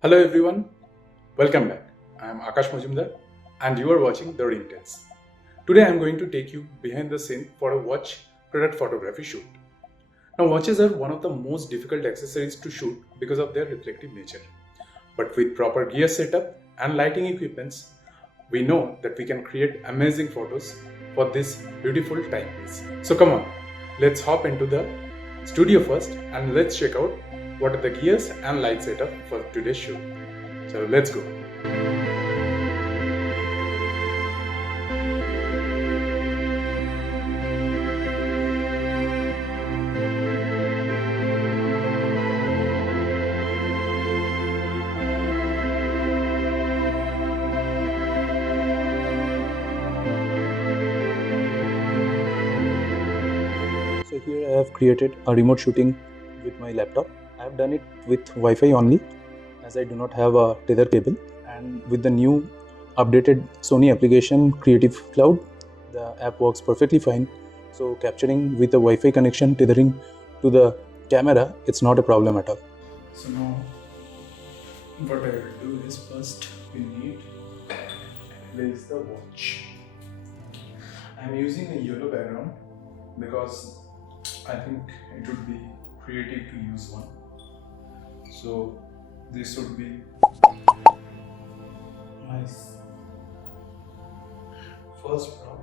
Hello everyone, welcome back. I am Akash Majumdar and you are watching The Ring Tales. Today I am going to take you behind the scene for a watch product photography shoot. Now watches are one of the most difficult accessories to shoot because of their reflective nature. But with proper gear setup and lighting equipments, we know that we can create amazing photos for this beautiful timepiece. So come on, let's hop into the studio first and let's check out what are the gears and light setup for today's shoot. So let's go. So here I have created a remote shooting with my laptop. I have done it with Wi-Fi only as I do not have a tether cable, and with the new updated Sony application Creative Cloud, the app works perfectly fine. So capturing with a Wi-Fi connection, tethering to the camera, it's not a problem at all. So now what I will do is first we need place the watch. I am using a yellow background because I think it would be creative to use one. So this would be my first prop,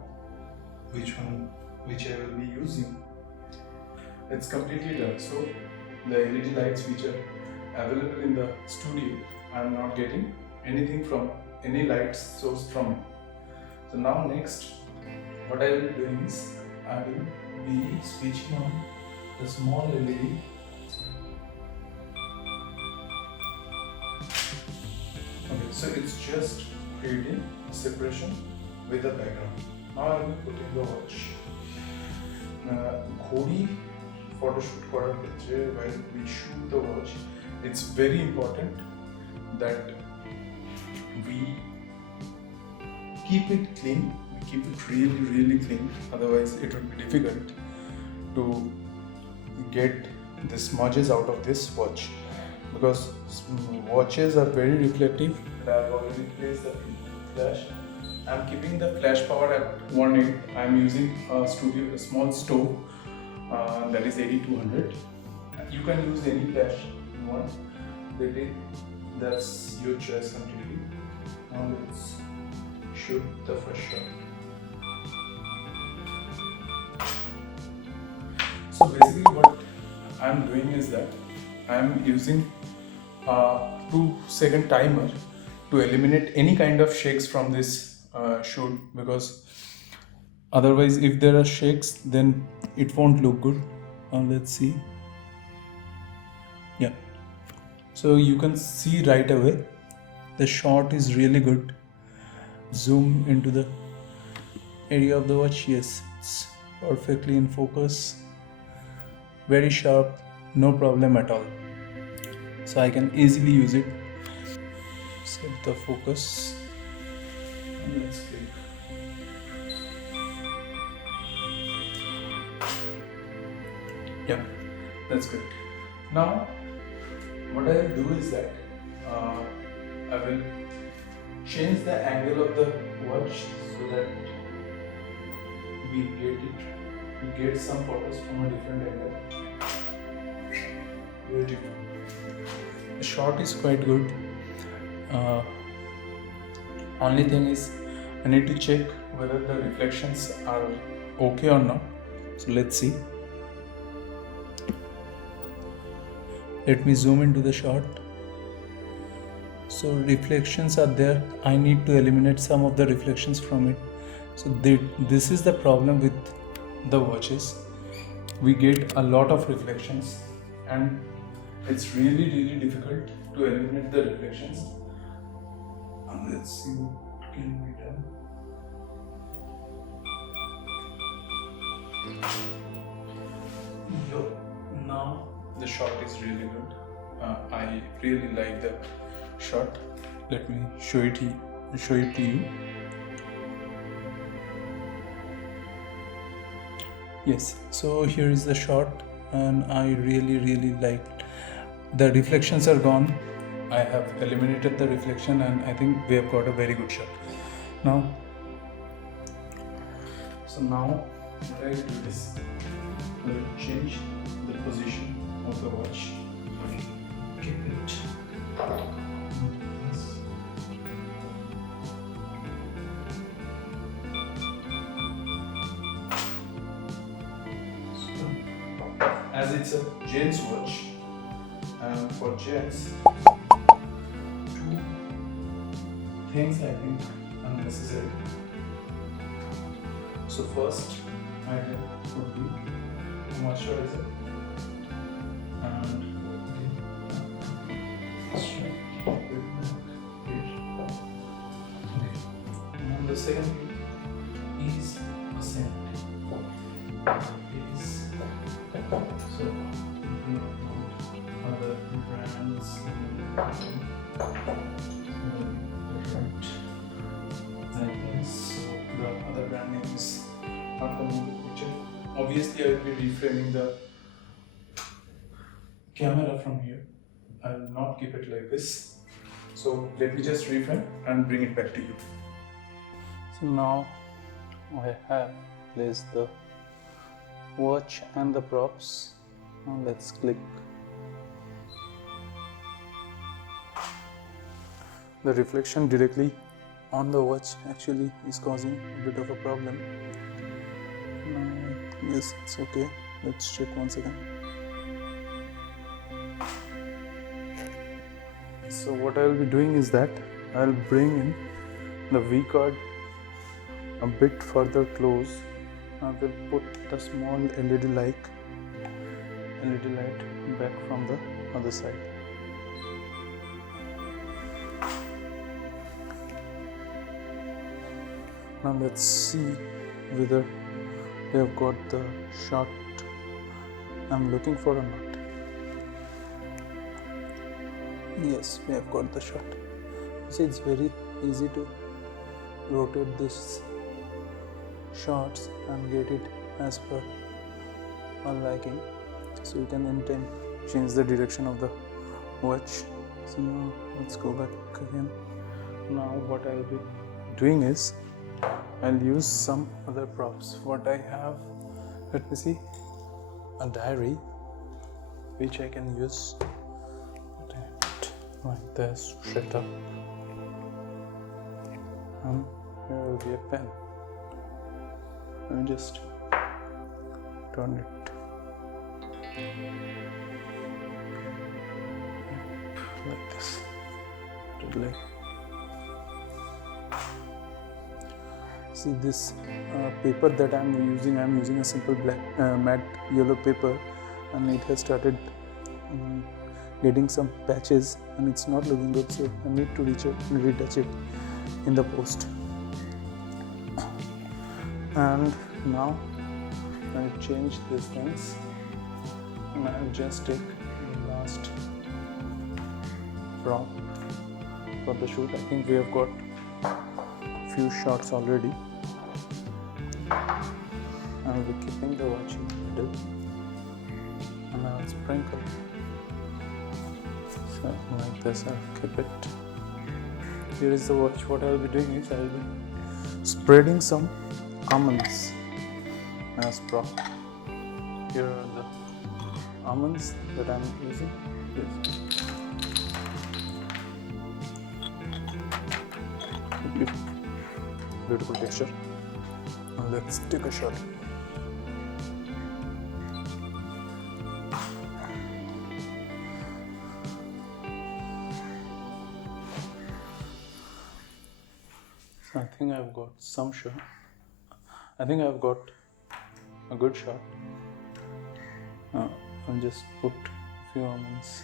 which I will be using. It's completely done. So the LED lights which are available in the studio, I am not getting anything from any light source from it. So now next, what I will be doing is I will be switching on the small LED. Okay, so it's just creating separation with the background. Now I will be putting the watch. ঘড়ি photoshoot করার ক্ষেত্রে while we shoot the watch, it's very important that we keep it clean. We keep it really clean. Otherwise, it would be difficult to get the smudges out of this watch because watches are very reflective. I have already placed the flash. I'm keeping the flash power at 1.8. I'm using a small stove that is 8200. You can use any flash you want. That's your choice completely. Now let's shoot the first shot. So basically what I'm doing is that I'm using a 2-second timer to eliminate any kind of shakes from this shoot, because otherwise if there are shakes then it won't look good. Let's see. Yeah, so you can see right away the shot is really good. Zoom into the area of the watch. Yes, it's perfectly in focus, very sharp, no problem at all. So I can easily use it. Set the focus and let's click. Yeah, that's good. Now what I will do is that I will change the angle of the watch so that we get some photos from a different angle. Beautiful. The shot is quite good. Only thing is I need to check whether the reflections are okay or not. So let's see. Let me zoom into the shot. So reflections are there. I need to eliminate some of the reflections from it. So this is the problem with the watches. We get a lot of reflections and it's really difficult to eliminate the reflections. Let's see what can be done. Now the shot is really good. I really like the shot. Let me show it to you. Yes, so here is the shot and I really liked. The reflections are gone I have eliminated the reflection, and I think we have got a very good shot. Now, what I will do is I will change the position of the watch. Keep it. As it's a gents watch, for gents, two things I think are necessary. So first item would be moisturizer and the second thing is a scent. So other brands the other brand names not coming in the picture. Obviously I will be reframing the camera from here. I will not keep it like this. So let me just reframe and bring it back to you. So now I have placed the watch and the props. Now let's click. The reflection directly on the watch actually is causing a bit of a problem. Now, yes, it's okay. Let's check once again. So what I'll be doing is that I'll bring in the V card a bit further close. I will put the small LED light back from the other side. Now let's see whether we have got the shot I'm looking for or not. Yes, we have got the shot. See, it's very easy to rotate this shots and get it as per our liking. So you can anytime change the direction of the watch. So now let's go back again. Now what I'll be doing is I'll use some other props. What I have, let me see, a diary which I can use like this, straight up, and here will be a pen. Let me just turn it like this, like. See this paper that I'm using a simple black matte yellow paper, and it has started getting some patches and it's not looking good, so I need to retouch it in the post. And now I'll change these things and I'll just take the last prop for the shoot. I think we have got few shots already. I'll be keeping the watch in the middle and I'll sprinkle. So like this, I'll keep it. Here is the watch. What I'll be doing is I'll be spreading some almonds as prop. Here are the almonds that I'm using. Yes. Beautiful texture. Now let's take a shot. I think I've got some shot. I think I've got a good shot. I'll just put a few almonds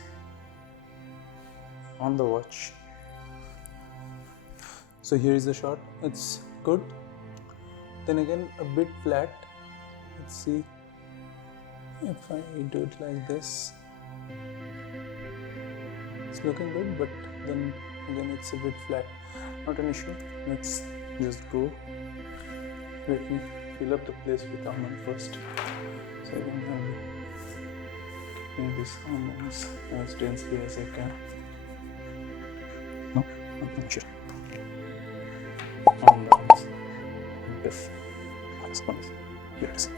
on the watch. So here is the shot. It's good. Then again a bit flat. Let's see if I do it like this. It's looking good, but then again it's a bit flat. Not an issue. Let's just go. Let me fill up the place with almond first. So I don't have keeping these almonds as densely as I can. No, sure. And this one. Yes.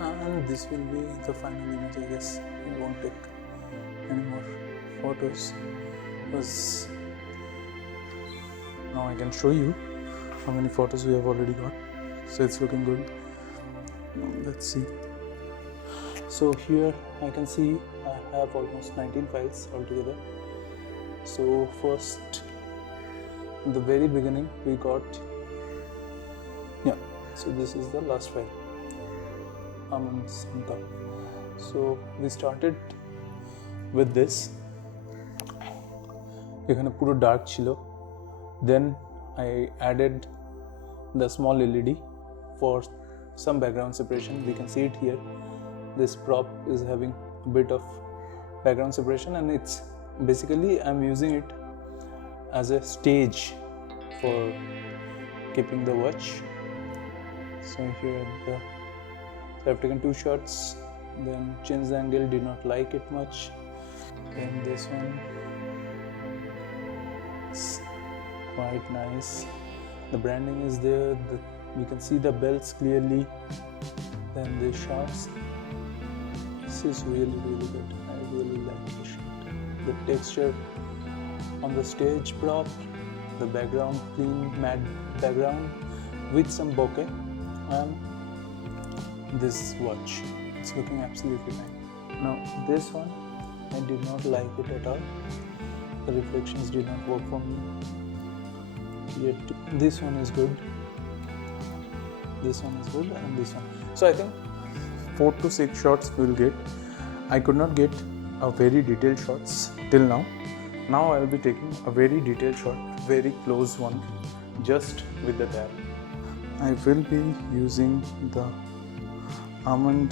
And this will be the final image, I guess. We won't take any more photos because now I can show you how many photos we have already got. So it's looking good. Let's see. So here I can see I have almost 19 files altogether. So first, in the very beginning, we got, so this is the last file, Amand Santa. So we started with this. এখানে পুরো dark ছিল. Then I added the small LED for some background separation. We can see it here. This prop is having a bit of background separation, and it's basically I'm using it as a stage for keeping the watch. So here I've taken 2 shots. Then change the angle, did not like it much. Then this one is quite nice. The branding is there, we can see the belts clearly. Then the shots, this is really good. I really like the shot. The texture on the stage prop, the background, clean matte background with some bokeh, and this watch, it's looking absolutely fine. Now this one, I did not like it at all. The reflections did not work for me. Yet this one is good. This one is good, and this one. So I think 4 to 6 shots we'll get. I could not get a very detailed shots till now. Now I will be taking a very detailed shot, very close one, just with the tab. I will be using the Amand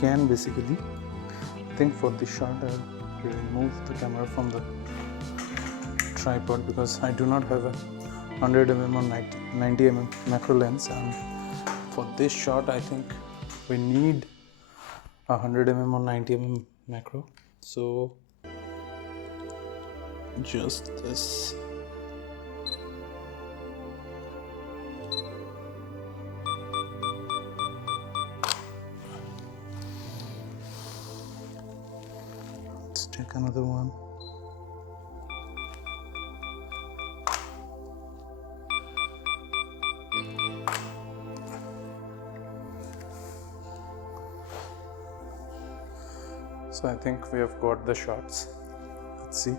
can basically. I think for this shot I will remove the camera from the tripod because I do not have a 100mm or 90mm macro lens, and for this shot I think we need a 100mm or 90mm macro. So just this. Let's take another one. So I think we have got the shots. Let's see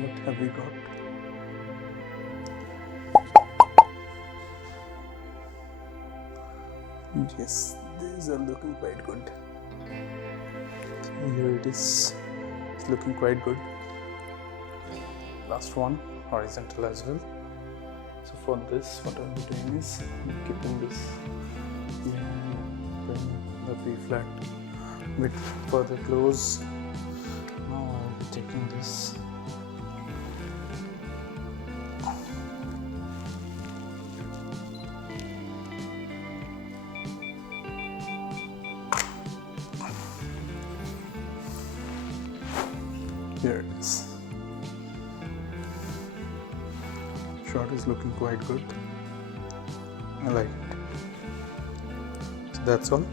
what have we got. Yes, these are looking quite good. So here it is. It's looking quite good. Last one, horizontal as well. So for this, what I'll be doing is keeping this bring the B flat bit further close. Now I'll be taking this. Here it is. Shot is looking quite good. I like it. So that's all.